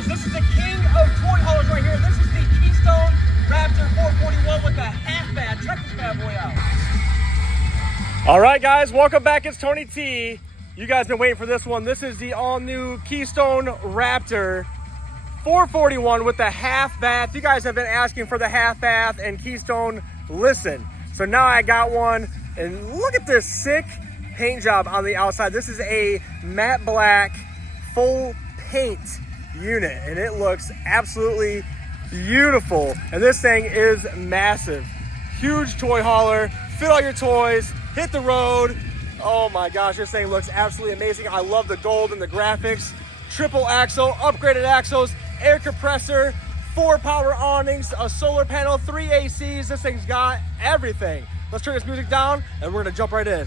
guys, this is the king of toy haulers right here. This is the Keystone Raptor 441 with the half bath. Check this bad boy out. All right, guys, welcome back. It's Tony T. You guys been waiting for this one. This is the all-new Keystone Raptor 441 with the half bath. You guys have been asking for the half bath, and Keystone listened. So now I got one, and look at this sick paint job on the outside. This is a matte black full paint unit, and it looks absolutely beautiful. And this thing is massive. Huge toy hauler, fit all your toys, hit the road. Oh my gosh, this thing looks absolutely amazing. I love the gold and the graphics. Triple axle, upgraded axles, air compressor, 4 power awnings, a solar panel, 3 ACs. This thing's got everything. Let's turn this music down and we're gonna jump right in.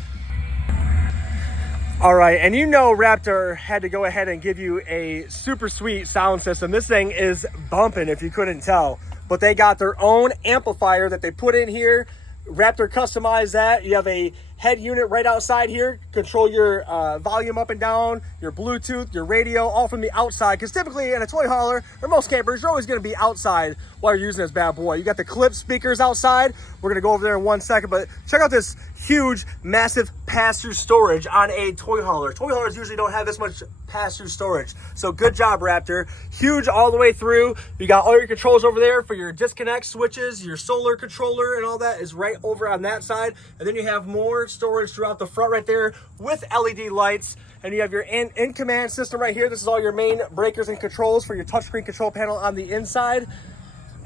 All right, and you know Raptor had to go ahead and give you a super sweet sound system. This thing is bumping if you couldn't tell, but they got their own amplifier that they put in here. Raptor customized that. You have a head unit right outside here, control your volume up and down, your Bluetooth, your radio, all from the outside. Because typically in a toy hauler, or most campers, you're always going to be outside while you're using this bad boy. You got the clip speakers outside. We're going to go over there in 1 second, but check out this huge, massive pass-through storage on a toy hauler. Toy haulers usually don't have this much pass-through storage. So good job, Raptor. Huge all the way through. You got all your controls over there for your disconnect switches, your solar controller, and all that is right over on that side. And then you have more storage throughout the front right there with LED lights. And you have your in-command system right here. This is all your main breakers and controls for your touchscreen control panel on the inside.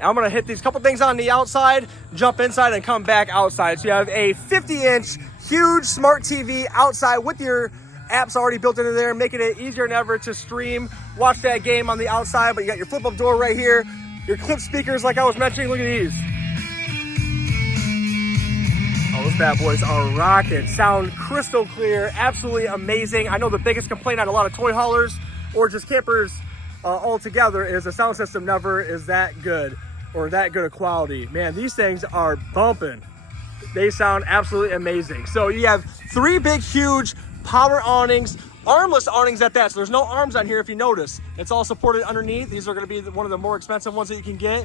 I'm gonna hit these couple things on the outside, jump inside and come back outside. So you have a 50-inch huge smart TV outside with your apps already built into there, making it easier than ever to stream, watch that game on the outside. But you got your flip-up door right here, your clip speakers like I was mentioning. Look at these. Oh, those bad boys are rocking. Sound crystal clear, absolutely amazing. I know the biggest complaint on a lot of toy haulers or just campers altogether is the sound system never is that good or that good of quality. Man, these things are bumping. They sound absolutely amazing. So you have 3 big, huge power awnings, armless awnings at that. So there's no arms on here if you notice. It's all supported underneath. These are gonna be one of the more expensive ones that you can get.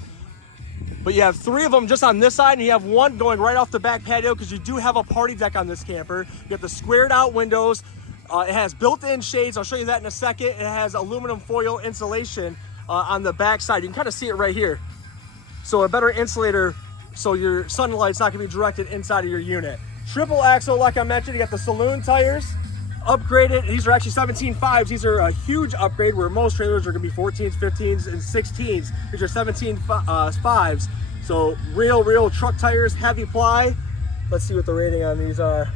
But you have 3 of them just on this side, and you have 1 going right off the back patio because you do have a party deck on this camper. You have the squared out windows. It has built-in shades. I'll show you that in a second. It has aluminum foil insulation on the back side. You can kind of see it right here. So a better insulator so your sunlight's not gonna be directed inside of your unit. Triple axle, like I mentioned, you got the saloon tires, upgraded. These are actually 17.5s. These are a huge upgrade where most trailers are gonna be 14s, 15s, and 16s. These are 17.5s. So real truck tires, heavy ply. Let's see what the rating on these are.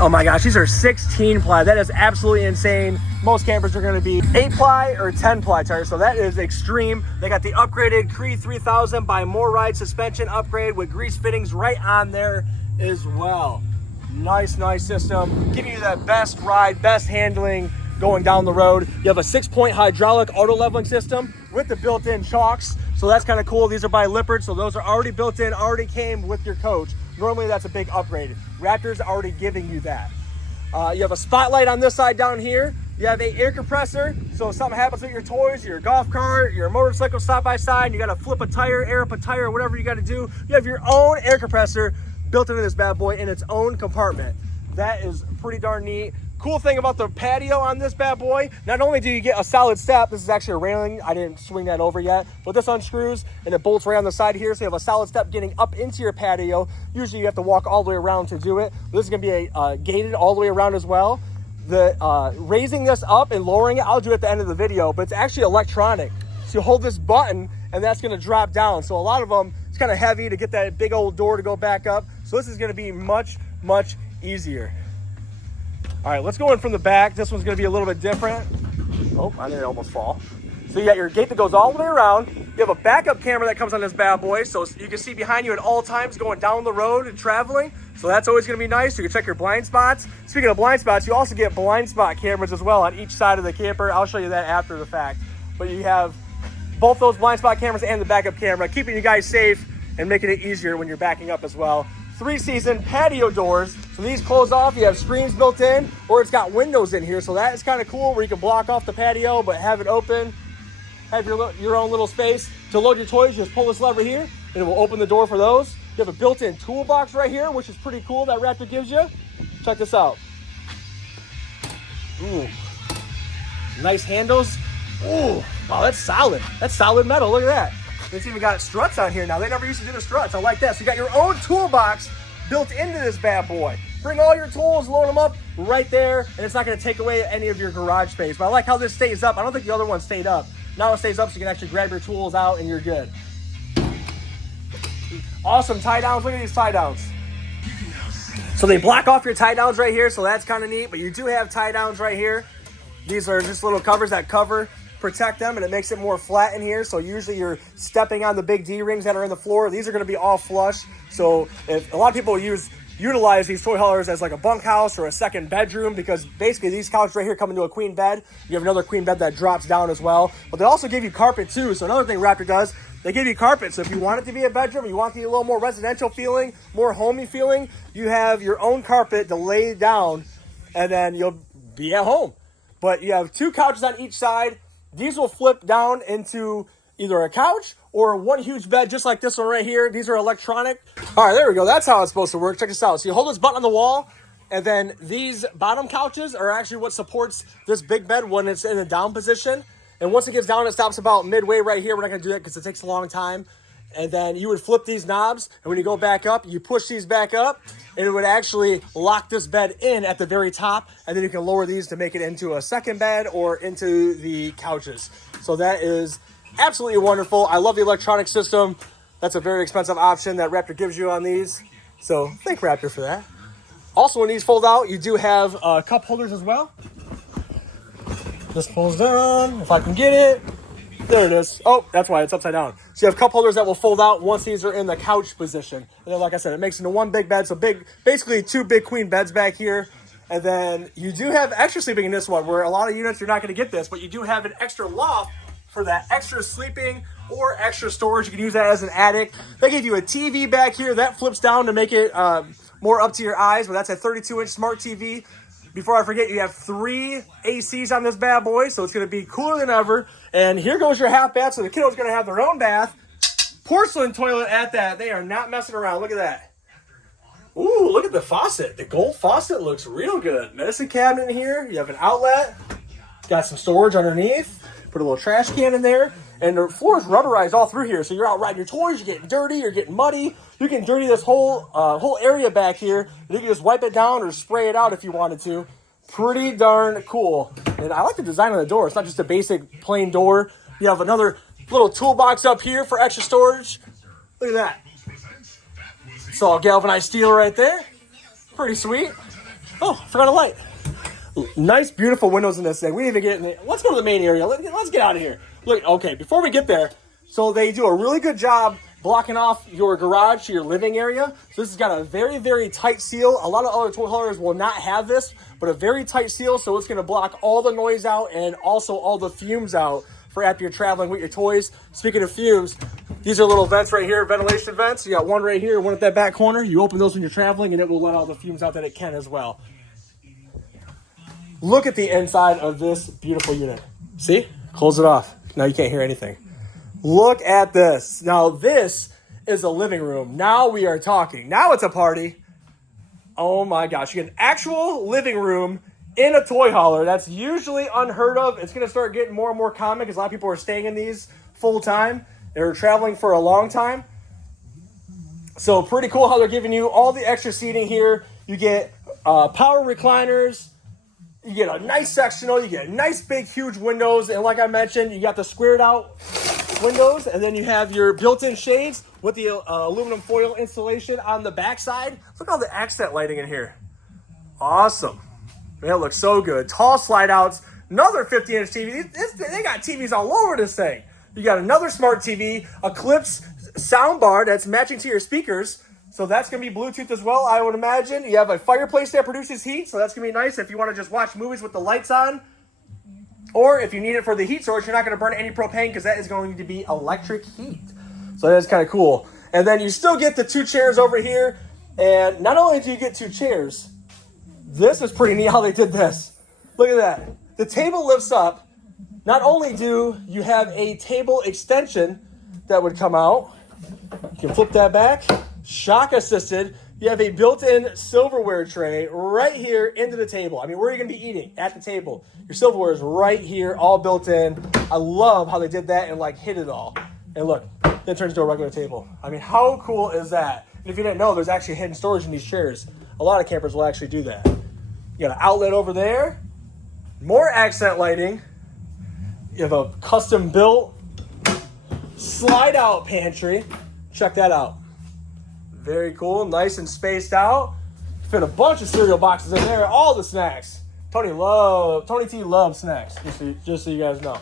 Oh my gosh, these are 16 ply. That is absolutely insane. Most campers are gonna be 8 ply or 10 ply tires, so that is extreme. They got the upgraded Cree 3000 by More Ride suspension upgrade with grease fittings right on there as well. Nice system. Giving you that best ride, best handling going down the road. You have a 6-point hydraulic auto leveling system with the built-in chocks. So that's kind of cool. These are by Lippert, so those are already built in, already came with your coach. Normally that's a big upgrade. Raptor's already giving you that. You have a spotlight on this side down here. You have an air compressor, so if something happens with your toys, your golf cart, your motorcycle side by side, and you gotta flip a tire, air up a tire, whatever you gotta do, you have your own air compressor built into this bad boy in its own compartment. That is pretty darn neat. Cool thing about the patio on this bad boy, not only do you get a solid step, this is actually a railing, I didn't swing that over yet, but this unscrews and it bolts right on the side here, so you have a solid step getting up into your patio. Usually you have to walk all the way around to do it. This is gonna be a gated all the way around as well. The raising this up and lowering it, I'll do it at the end of the video, but it's actually electronic. So you hold this button and that's gonna drop down. So a lot of them, it's kind of heavy to get that big old door to go back up. So this is gonna be much easier. All right, let's go in from the back. This one's gonna be a little bit different. Oh, I didn't almost fall. So you got your gate that goes all the way around. You have a backup camera that comes on this bad boy, so you can see behind you at all times going down the road and traveling. So that's always gonna be nice. You can check your blind spots. Speaking of blind spots, you also get blind spot cameras as well on each side of the camper. I'll show you that after the fact. But you have both those blind spot cameras and the backup camera, keeping you guys safe and making it easier when you're backing up as well. 3-season patio doors, So these close off, you have screens built in, or it's got windows in here. So that is kind of cool where you can block off the patio, but have it open, have your own little space. To load your toys, just pull this lever here, and it will open the door for those. You have a built-in toolbox right here, which is pretty cool that Raptor gives you. Check this out. Ooh, nice handles. Ooh, wow, that's solid. That's solid metal, look at that. It's even got struts on here now. They never used to do the struts. I like that. So you got your own toolbox built into this bad boy. Bring all your tools, load them up right there, and it's not gonna take away any of your garage space. But I like how this stays up. I don't think the other one stayed up. Now it stays up so you can actually grab your tools out and you're good. Awesome tie downs. Look at these tie downs. So they block off your tie downs right here, so that's kind of neat. But you do have tie downs right here. These are just little covers that protect them, and it makes it more flat in here. So usually you're stepping on the big D-rings that are in the floor. These are going to be all flush. So if a lot of people utilize these toy haulers as like a bunkhouse or a second bedroom, because basically these couches right here come into a queen bed. You have another queen bed that drops down as well. But they also give you carpet too. So another thing Raptor does, they give you carpet. So if you want it to be a bedroom, you want it to be a little more residential feeling, more homey feeling, you have your own carpet to lay down, and then you'll be at home. But you have 2 couches on each side. These will flip down into either a couch or one huge bed, just like this one right here. These are electronic. All right, there we go. That's how it's supposed to work. Check this out. So you hold this button on the wall, and then these bottom couches are actually what supports this big bed when it's in a down position. And once it gets down, it stops about midway right here. We're not going to do that because it takes a long time. And then you would flip these knobs, and when you go back up, you push these back up, and it would actually lock this bed in at the very top, and then you can lower these to make it into a second bed or into the couches. So that is absolutely wonderful. I love the electronic system. That's a very expensive option that Raptor gives you on these. So thank Raptor for that. Also, when these fold out, you do have cup holders as well. This pulls down, if I can get it. There it is. Oh, that's why it's upside down. So you have cup holders that will fold out once these are in the couch position. And then, like I said, it makes it into one big bed. So basically 2 big queen beds back here. And then you do have extra sleeping in this one, where a lot of units, you're not going to get this, but you do have an extra loft for that extra sleeping or extra storage. You can use that as an attic. They give you a TV back here that flips down to make it more up to your eyes, but that's a 32-inch smart TV. Before I forget, you have 3 ACs on this bad boy, so it's going to be cooler than ever. And here goes your half bath, so the kiddo's going to have their own bath. Porcelain toilet at that. They are not messing around. Look at that. Ooh, look at the faucet. The gold faucet looks real good. Medicine cabinet in here. You have an outlet. Got some storage underneath. Put a little trash can in there. And the floor is rubberized all through here. So you're out riding your toys, you're getting dirty, you're getting muddy. You can dirty this whole area back here. And you can just wipe it down or spray it out if you wanted to. Pretty darn cool. And I like the design of the door. It's not just a basic plain door. You have another little toolbox up here for extra storage. Look at that. It's all galvanized steel right there. Pretty sweet. Oh, I forgot a light. Nice, beautiful windows in this thing. We didn't even get in there. Let's go to the main area. Let's get out of here. Look, okay, before we get there, so they do a really good job blocking off your garage to your living area. So this has got a very, very tight seal. A lot of other toy haulers will not have this, but a very tight seal, so it's going to block all the noise out and also all the fumes out for after you're traveling with your toys. Speaking of fumes, these are little vents right here, ventilation vents. You got one right here, one at that back corner. You open those when you're traveling, and it will let all the fumes out that it can as well. Look at the inside of this beautiful unit. See? Close it off. Now you can't hear anything. Look at this. Now this is a living room. Now we are talking. Now it's a party. Oh my gosh. You get an actual living room in a toy hauler. That's usually unheard of. It's going to start getting more and more common because a lot of people are staying in these full time. They're traveling for a long time. So pretty cool how they're giving you all the extra seating here. You get power recliners. You get a nice sectional. You get nice, big, huge windows. And like I mentioned, you got the squared out windows. And then you have your built-in shades with the aluminum foil installation on the backside. Look at all the accent lighting in here. Awesome. Man, it looks so good. Tall slide outs. Another 50-inch TV. They got TVs all over this thing. You got another smart TV, a Clips sound bar that's matching to your speakers. So that's going to be Bluetooth as well, I would imagine. You have a fireplace that produces heat, so that's going to be nice if you want to just watch movies with the lights on. Or if you need it for the heat source, you're not going to burn any propane because that is going to be electric heat. So that's kind of cool. And then you still get the 2 chairs over here. And not only do you get 2 chairs, this is pretty neat how they did this. Look at that. The table lifts up. Not only do you have a table extension that would come out, you can flip that back, shock assisted. You have a built-in silverware tray right here into the table. I mean, where are you going to be eating? At the table. Your silverware is right here, all built in. I love how they did that and like hid it all. And look, then it turns into a regular table. I mean, how cool is that? And if you didn't know, there's actually hidden storage in these chairs. A lot of campers will actually do that. You got an outlet over there. More accent lighting. You have a custom built slide out pantry. Check that out. Very cool, nice and spaced out. Fit a bunch of cereal boxes in there, all the snacks. Tony T loves snacks, just so you guys know.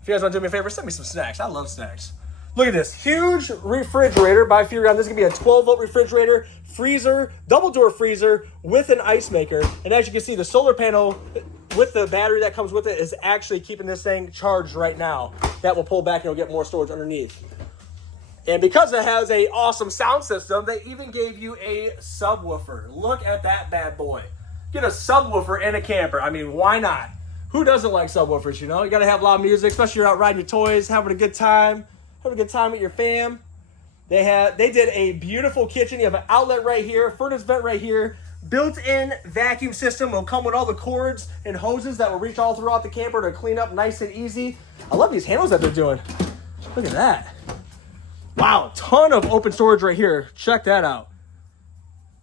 If you guys want to do me a favor, send me some snacks. I love snacks. Look at this huge refrigerator by Furion. This is gonna be a 12-volt refrigerator, freezer, double door freezer with an ice maker. And as you can see, the solar panel with the battery that comes with it is actually keeping this thing charged right now. That will pull back and you'll get more storage underneath. And because it has an awesome sound system, they even gave you a subwoofer. Look at that bad boy. Get a subwoofer in a camper. I mean, why not? Who doesn't like subwoofers, you know? You gotta have loud music, especially you're out riding your toys, having a good time with your fam. They did a beautiful kitchen. You have an outlet right here, furnace vent right here, built-in vacuum system will come with all the cords and hoses that will reach all throughout the camper to clean up nice and easy. I love these handles that they're doing. Look at that. Wow, ton of open storage right here. Check that out.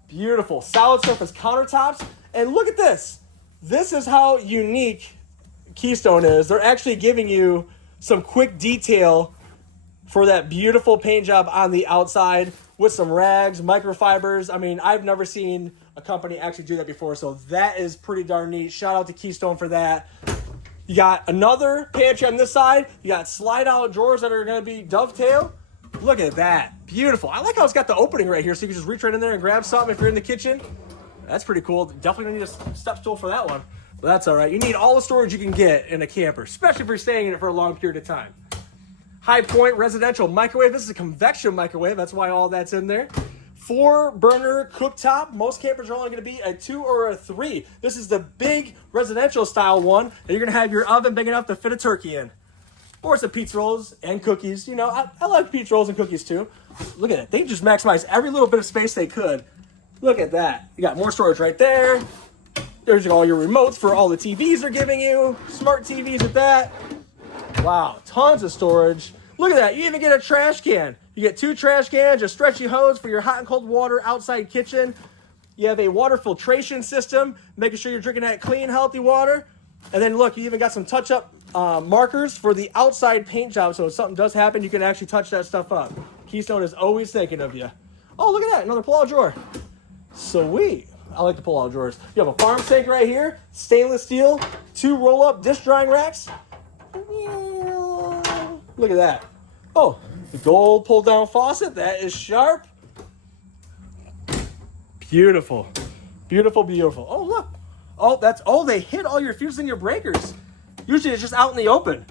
Beautiful. Solid surface countertops. And look at this. This is how unique Keystone is. They're actually giving you some quick detail for that beautiful paint job on the outside with some rags, microfibers. I mean, I've never seen a company actually do that before, so that is pretty darn neat. Shout out to Keystone for that. You got another pantry on this side. You got slide-out drawers that are going to be dovetail. Look at that. Beautiful. I like how it's got the opening right here so you can just reach right in there and grab something if you're in the kitchen. That's pretty cool. Definitely going to need a step stool for that one. But that's all right. You need all the storage you can get in a camper, especially if you're staying in it for a long period of time. High Point residential microwave. This is a convection microwave. That's why all that's in there. 4-burner cooktop. Most campers are only going to be a 2 or a 3. This is the big residential style one. And you're going to have your oven big enough to fit a turkey in. Or some pizza rolls and cookies. You know, I like pizza rolls and cookies too. Look at it. They just maximized every little bit of space they could. Look at that. You got more storage right there. There's all your remotes for all the TVs they're giving you. Smart TVs at that. Wow, tons of storage. Look at that. You even get a trash can. You get 2 trash cans, a stretchy hose for your hot and cold water outside kitchen. You have a water filtration system, making sure you're drinking that clean, healthy water. And then look, you even got some touch-up markers for the outside paint job, so if something does happen, you can actually touch that stuff up. Keystone is always thinking of you. Oh, look at that, another pull-out drawer. Sweet. I like the pull-out drawers. You have a farm tank right here, stainless steel, 2 roll-up dish drying racks. Look at that. Oh, the gold pull-down faucet. That is sharp. Beautiful. Beautiful, beautiful. Oh, look. Oh, they hid all your fuses and your breakers. Usually it's just out in the open.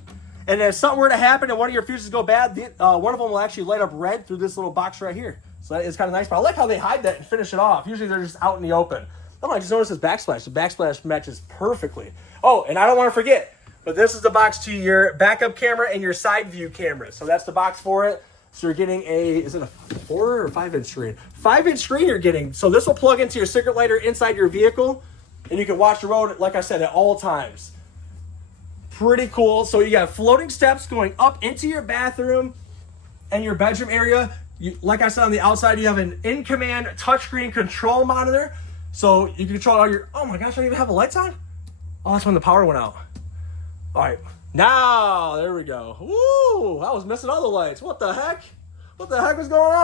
And if something were to happen and one of your fuses go bad, one of them will actually light up red through this little box right here. So that is kind of nice. But I like how they hide that and finish it off. Usually they're just out in the open. Oh, I just noticed this backsplash. The backsplash matches perfectly. Oh, and I don't want to forget, but this is the box to your backup camera and your side view camera. So that's the box for it. So you're getting is it a 4 or 5-inch screen? 5-inch screen you're getting. So this will plug into your circuit lighter inside your vehicle. And you can watch the road, like I said, at all times. Pretty cool. So you got floating steps going up into your bathroom and your bedroom area. Like I said, on the outside, you have an in-command touchscreen control monitor. So you can control all your... Oh my gosh, I don't even have the lights on? Oh, that's when the power went out. All right. Now, there we go. Woo! I was missing all the lights. What the heck? What the heck was going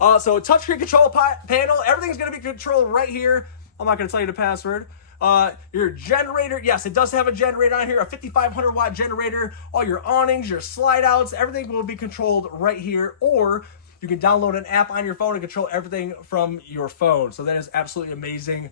on? So touchscreen control panel. Everything's going to be controlled right here. I'm not going to tell you the password. Your generator, yes, it does have a generator on here, a 5,500 watt generator. All your awnings, your slide outs, everything will be controlled right here. Or you can download an app on your phone and control everything from your phone. So that is absolutely amazing.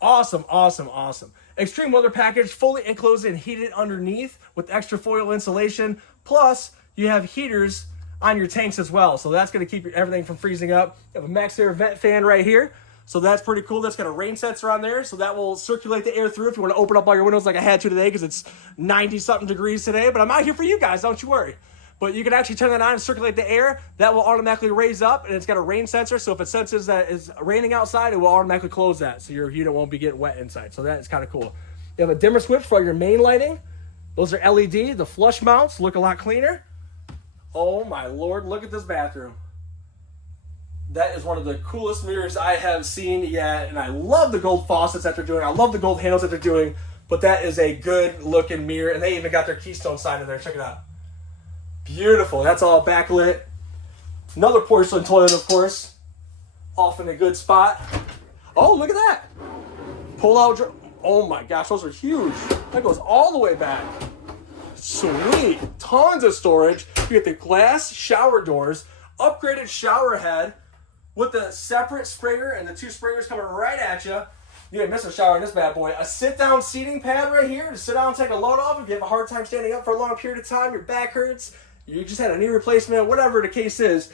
Awesome, awesome, awesome. Extreme weather package, fully enclosed and heated underneath with extra foil insulation. Plus, you have heaters on your tanks as well. So that's going to keep everything from freezing up. You have a max air vent fan right here. So that's pretty cool. That's got a rain sensor on there. So that will circulate the air through if you want to open up all your windows like I had to today because it's 90-something degrees today. But I'm out here for you guys. Don't you worry. But you can actually turn that on and circulate the air. That will automatically raise up, and it's got a rain sensor. So if it senses that it's raining outside, it will automatically close that. So your unit won't be getting wet inside. So that's kind of cool. You have a dimmer switch for your main lighting. Those are LED. The flush mounts look a lot cleaner. Oh my Lord, look at this bathroom. That is one of the coolest mirrors I have seen yet. And I love the gold faucets that they're doing. I love the gold handles that they're doing. But that is a good looking mirror. And they even got their Keystone sign in there. Check it out. Beautiful. That's all backlit. Another porcelain toilet, of course. Off in a good spot. Oh, look at that. Pull out. Oh my gosh, those are huge. That goes all the way back. Sweet. Tons of storage. You get the glass shower doors, upgraded shower head with the separate sprayer and the 2 sprayers coming right at you. You ain't miss a shower in this bad boy. A sit-down seating pad right here to sit down and take a load off if you have a hard time standing up for a long period of time, your back hurts, you just had a knee replacement, whatever the case is.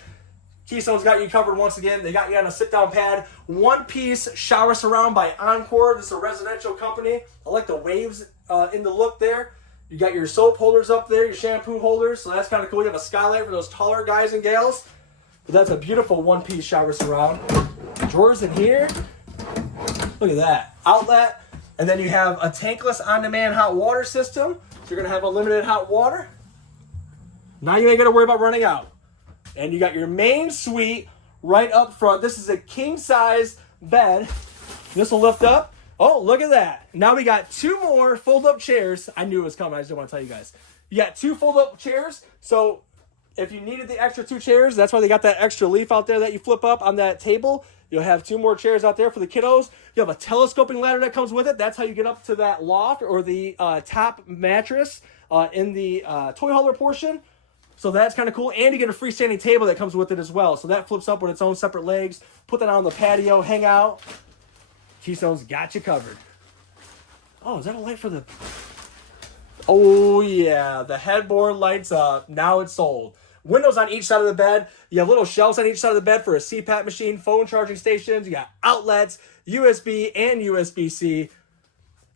Keystone's got you covered once again. They got you on a sit-down pad. One-piece shower surround by Encore. This is a residential company. I like the waves in the look there. You got your soap holders up there, your shampoo holders, so that's kind of cool. You have a skylight for those taller guys and gals. But that's a beautiful one-piece shower surround. Drawers in here. Look at that. Outlet. And then you have a tankless on-demand hot water system. So you're going to have unlimited hot water. Now you ain't going to worry about running out. And you got your main suite right up front. This is a king-size bed. This will lift up. Oh, look at that. Now we got 2 more fold-up chairs. I knew it was coming. I just didn't want to tell you guys. You got 2 fold-up chairs. So if you needed the extra 2 chairs, that's why they got that extra leaf out there that you flip up on that table. You'll have 2 more chairs out there for the kiddos. You have a telescoping ladder that comes with it. That's how you get up to that loft or the top mattress in the toy hauler portion. So that's kind of cool. And you get a freestanding table that comes with it as well. So that flips up with its own separate legs. Put that on the patio, hang out. Keystone's got you covered. Oh, is that a light for the... Oh, yeah. The headboard lights up. Now it's sold. Windows on each side of the bed. You have little shelves on each side of the bed for a CPAP machine, phone charging stations. You got outlets, USB and USB-C.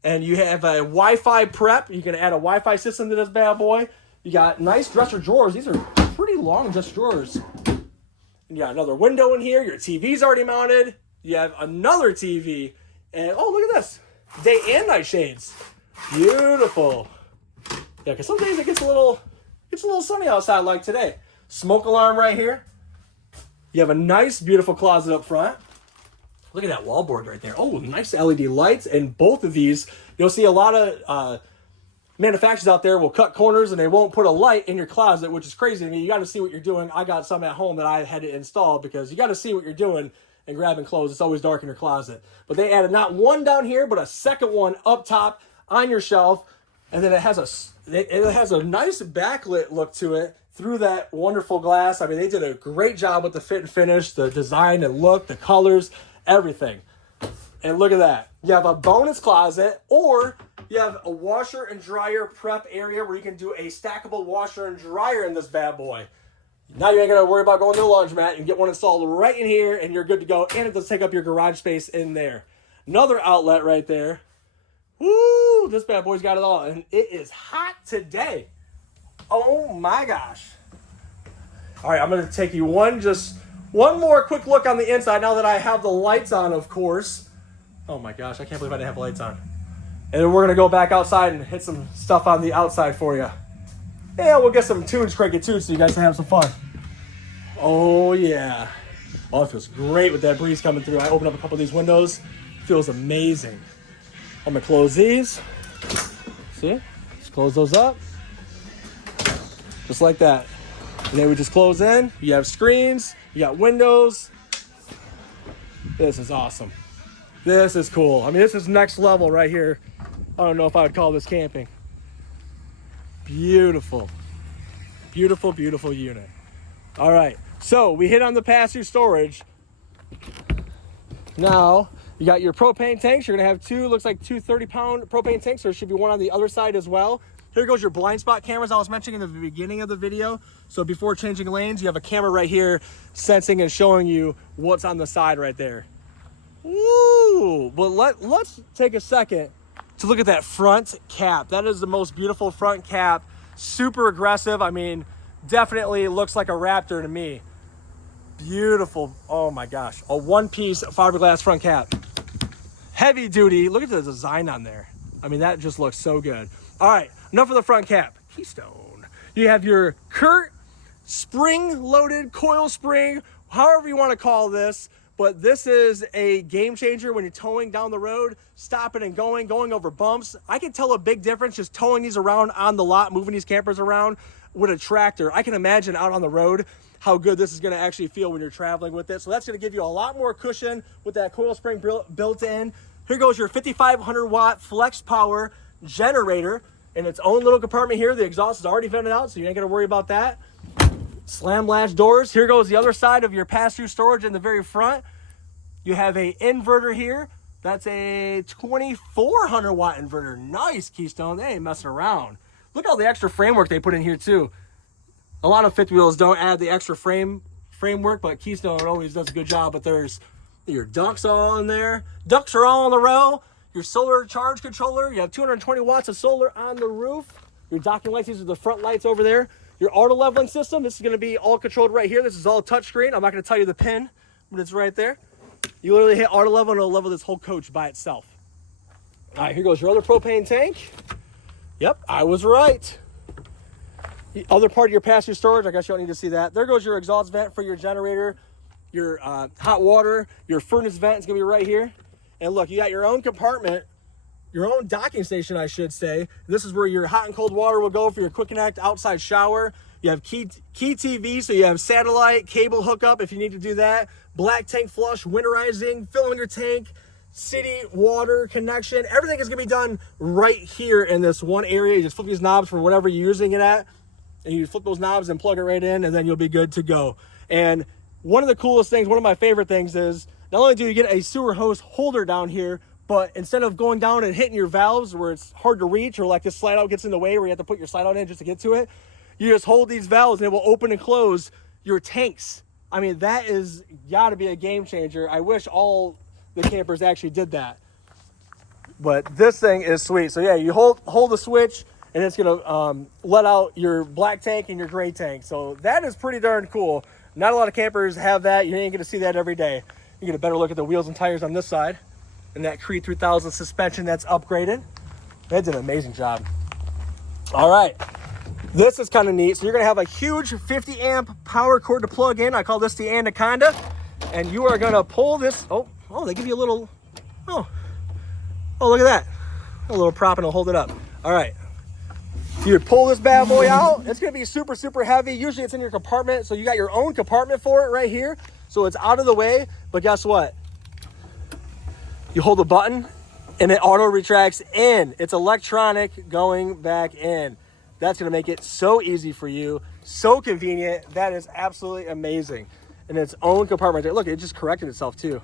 And you have a Wi-Fi prep. You can add a Wi-Fi system to this bad boy. You got nice dresser drawers. These are pretty long dresser drawers. And you got another window in here. Your TV's already mounted. You have another TV. And, oh, look at this. Day and night shades. Beautiful. Yeah, because some days it gets a little sunny outside like today. Smoke alarm right here. You have a nice, beautiful closet up front. Look at that wallboard right there. Oh, nice LED lights. And both of these, you'll see a lot of manufacturers out there will cut corners and they won't put a light in your closet, which is crazy to me. You got to see what you're doing. I got some at home that I had to install because you got to see what you're doing and grabbing clothes. It's always dark in your closet. But they added not one down here, but a second one up top on your shelf. And then it has a nice backlit look to it through that wonderful glass. I mean, they did a great job with the fit and finish, the design and look, the colors, everything. And look at that. You have a bonus closet, or you have a washer and dryer prep area where you can do a stackable washer and dryer in this bad boy. Now you ain't going to worry about going to the laundromat. You can get one installed right in here, and you're good to go. And it does take up your garage space in there. Another outlet right there. Woo! This bad boy's got it all. And it is hot today. Oh, my gosh. All right, I'm going to take you one more quick look on the inside now that I have the lights on, of course. Oh, my gosh. I can't believe I didn't have lights on. And then we're going to go back outside and hit some stuff on the outside for you. Yeah, we'll get some tunes cranky too so you guys can have some fun. Oh, yeah. Oh, it feels great with that breeze coming through. I opened up a couple of these windows. It feels amazing. I'm going to close these. See? Just close those up. Just like that. And then we just close in. You have screens. You got windows. This is awesome. This is cool. I mean, this is next level right here. I don't know if I would call this camping. Beautiful. Beautiful, beautiful unit. All right. So we hit on the pass-through storage. Now, You got your propane tanks. You're gonna have two, looks like two 30-pound propane tanks. There should be one on the other side as well. Here goes your blind spot cameras I was mentioning in the beginning of the video. So before changing lanes, you have a camera right here sensing and showing you what's on the side right there. Woo! But let's take a second to look at that front cap. That is the most beautiful front cap. Super aggressive. I mean, definitely looks like a Raptor to me. Beautiful. Oh my gosh. A one-piece fiberglass front cap. Heavy duty. Look at the design on there. I mean, that just looks so good. All right, enough of the front cap. Keystone. You have your Kurt spring-loaded coil spring, however you want to call this, but this is a game changer when you're towing down the road, stopping and going over bumps. I can tell a big difference just towing these around on the lot, moving these campers around with a tractor. I can imagine out on the road how good this is going to actually feel when you're traveling with it. So that's going to give you a lot more cushion with that coil spring built in. Here goes your 5,500 watt flex power generator in its own little compartment here. The exhaust is already vented out, so you ain't got to worry about that. Slam latch doors. Here goes the other side of your pass-through storage in the very front. You have a inverter here. That's a 2,400 watt inverter. Nice, Keystone. They ain't messing around. Look at all the extra framework they put in here too. A lot of fifth wheels don't add the extra framework, but Keystone always does a good job. But there's your ducts all in there. Ducts are all in a row. Your solar charge controller. You have 220 watts of solar on the roof. Your docking lights. These are the front lights over there. Your auto leveling system. This is going to be all controlled right here. This is all touchscreen. I'm not going to tell you the pin, but it's right there. You literally hit auto level and it'll level this whole coach by itself. All right, here goes your other propane tank. Yep, I was right. The other part of your pass-through storage, I guess you don't need to see that. There goes your exhaust vent for your generator, your hot water, your furnace vent is going to be right here. And look, you got your own compartment, your own docking station, I should say. This is where your hot and cold water will go for your quick connect outside shower. You have key TV, so you have satellite cable hookup if you need to do that. Black tank flush, winterizing, filling your tank, city water connection. Everything is going to be done right here in this one area. You just flip these knobs for whatever you're using it at, and you flip those knobs and plug it right in, and then you'll be good to go. And one of the coolest things, one of my favorite things is not only do you get a sewer hose holder down here, but instead of going down and hitting your valves where it's hard to reach, or like this slide out gets in the way where you have to put your slide out in just to get to it, you just hold these valves and it will open and close your tanks. I mean, that is gotta be a game changer. I wish all the campers actually did that. But this thing is sweet. So yeah, you hold the switch and it's gonna let out your black tank and your gray tank. So that is pretty darn cool. Not a lot of campers have that. You ain't gonna see that every day. You get a better look at the wheels and tires on this side and that Cree 3000 suspension that's upgraded. They did an amazing job. All right. This is kind of neat. So you're going to have a huge 50 amp power cord to plug in. I call this the Anaconda. And you are going to pull this. Oh, they give you a little. Oh, look at that. A little prop and it'll hold it up. All right. You pull this bad boy out. It's going to be super, super heavy. Usually it's in your compartment. So you got your own compartment for it right here. So it's out of the way. But guess what? You hold the button and it auto retracts in. It's electronic going back in. That's going to make it so easy for you, so convenient. That is absolutely amazing. In its own compartment there. Look, it just corrected itself too,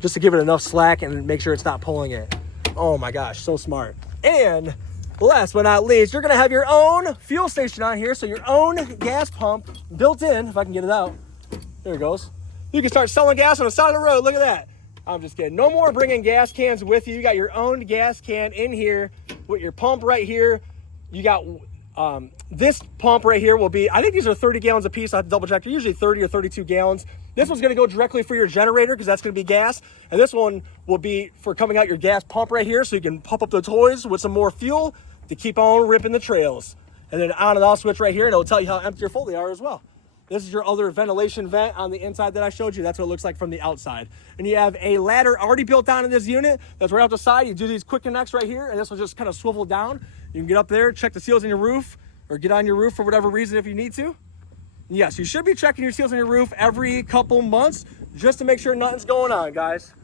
just to give it enough slack and make sure it's not pulling it. Oh my gosh, so smart. And last but not least, you're going to have your own fuel station on here, so your own gas pump built in. If I can get it out, there it goes. You can start selling gas on the side of the road. Look at that. I'm just kidding. No more bringing gas cans with you. You got your own gas can in here with your pump right here. You got this pump right here will be, I think these are 30 gallons a piece. I have to double check. They're usually 30 or 32 gallons. This one's going to go directly for your generator because that's going to be gas. And this one will be for coming out your gas pump right here, so you can pump up the toys with some more fuel to keep on ripping the trails. And then on and off switch right here, and it'll tell you how empty or full they are as well. This is your other ventilation vent on the inside that I showed you. That's what it looks like from the outside. And you have a ladder already built down in this unit that's right off the side. You do these quick connects right here, and this will just kind of swivel down. You can get up there, check the seals in your roof, or get on your roof for whatever reason if you need to. Yes, you should be checking your seals on your roof every couple months just to make sure nothing's going on, guys.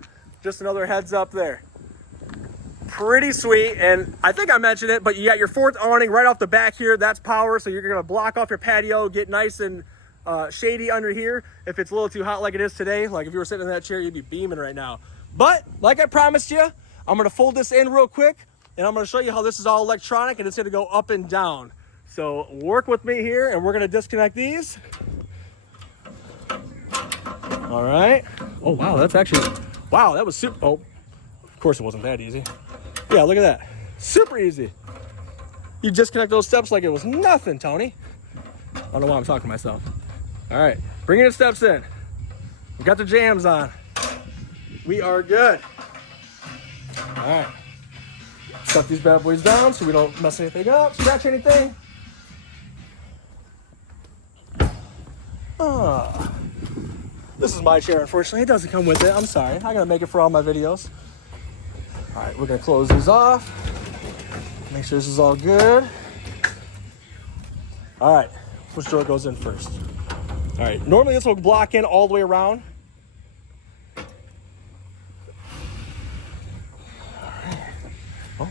Just another heads up there. Pretty sweet, and I think I mentioned it, but you got your fourth awning right off the back here. That's power, so you're going to block off your patio, get nice and shady under here if it's a little too hot like it is today. Like if you were sitting in that chair, you'd be beaming right now. But like I promised you, I'm gonna fold this in real quick and I'm gonna show you how this is all electronic and it's gonna go up and down. So work with me here and we're gonna disconnect these. All right. Oh, wow, that's actually, wow, that was super, oh, of course it wasn't that easy. Yeah, look at that. Super easy. You disconnect those steps like it was nothing, Tony. I don't know why I'm talking to myself. All right, bringing the steps in. We got the jams on. We are good. All right. Set these bad boys down so we don't mess anything up, scratch anything. This is my chair, unfortunately. It doesn't come with it. I'm sorry. I gotta make it for all my videos. All right, we're gonna close these off. Make sure this is all good. All right, which door goes in first? All right, normally this will block in all the way around. All right. Oh.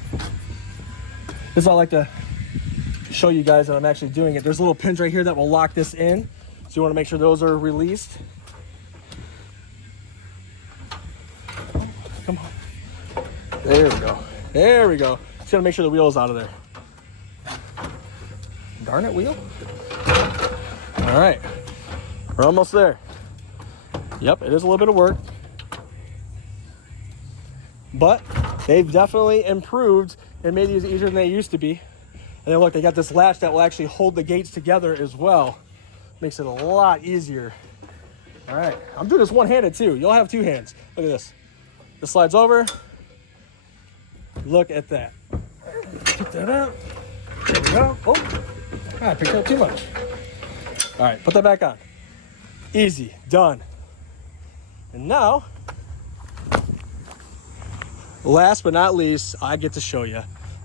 This is I like to show you guys that I'm actually doing it. There's little pins right here that will lock this in. So you wanna make sure those are released. Come on. There we go. There we go. Just gotta make sure the wheel's out of there. Darn it, wheel. All right. We're almost there. Yep, it is a little bit of work. But they've definitely improved and made these easier than they used to be. And then look, they got this latch that will actually hold the gates together as well. Makes it a lot easier. All right, I'm doing this one-handed too. You'll have two hands. Look at this. This slides over. Look at that. Pick that up. There we go. Oh, I picked up too much. All right, put that back on. Easy, done. And now, last but not least, I get to show you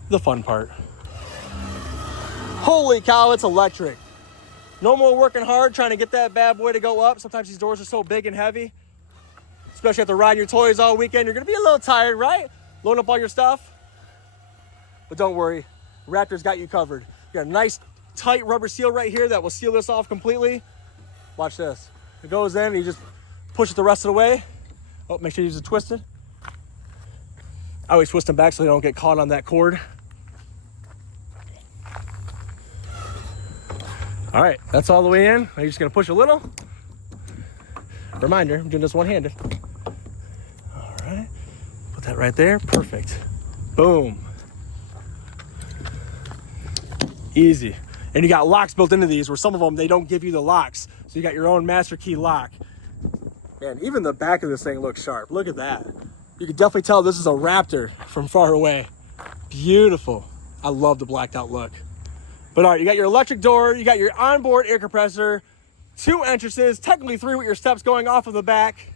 the fun part. Holy cow, it's electric. No more working hard trying to get that bad boy to go up. Sometimes these doors are so big and heavy. Especially after riding your toys all weekend, you're gonna be a little tired, right? Loading up all your stuff. But don't worry, Raptor's got you covered. You got a nice tight rubber seal right here that will seal this off completely. Watch this. It goes in and you just push it the rest of the way. Oh, make sure you use it twisted. I always twist them back so they don't get caught on that cord. All right, that's all the way in. Now you're just gonna push a little. Reminder, I'm doing this one-handed. All right, put that right there, perfect. Boom. Easy. And you got locks built into these where some of them, they don't give you the locks. So you got your own master key lock. Man, even the back of this thing looks sharp. Look at that. You can definitely tell this is a Raptor from far away. Beautiful. I love the blacked out look. But all right, you got your electric door, you got your onboard air compressor, 2 entrances, technically 3 with your steps going off of the back.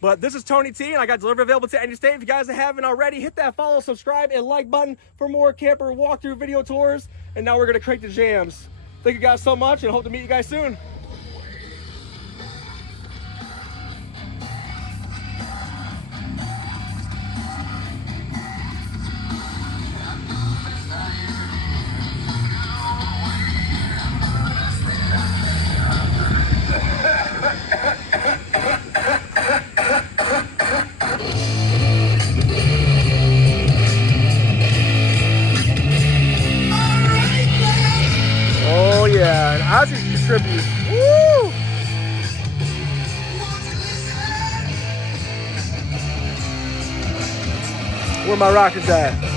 But this is Tony T, and I got delivery available to any state. If you guys haven't already, hit that follow, subscribe, and like button for more camper walkthrough video tours. And now we're gonna crank the jams. Thank you guys so much, and hope to meet you guys soon. Ozzy contributes. Woo! Where my rockets at?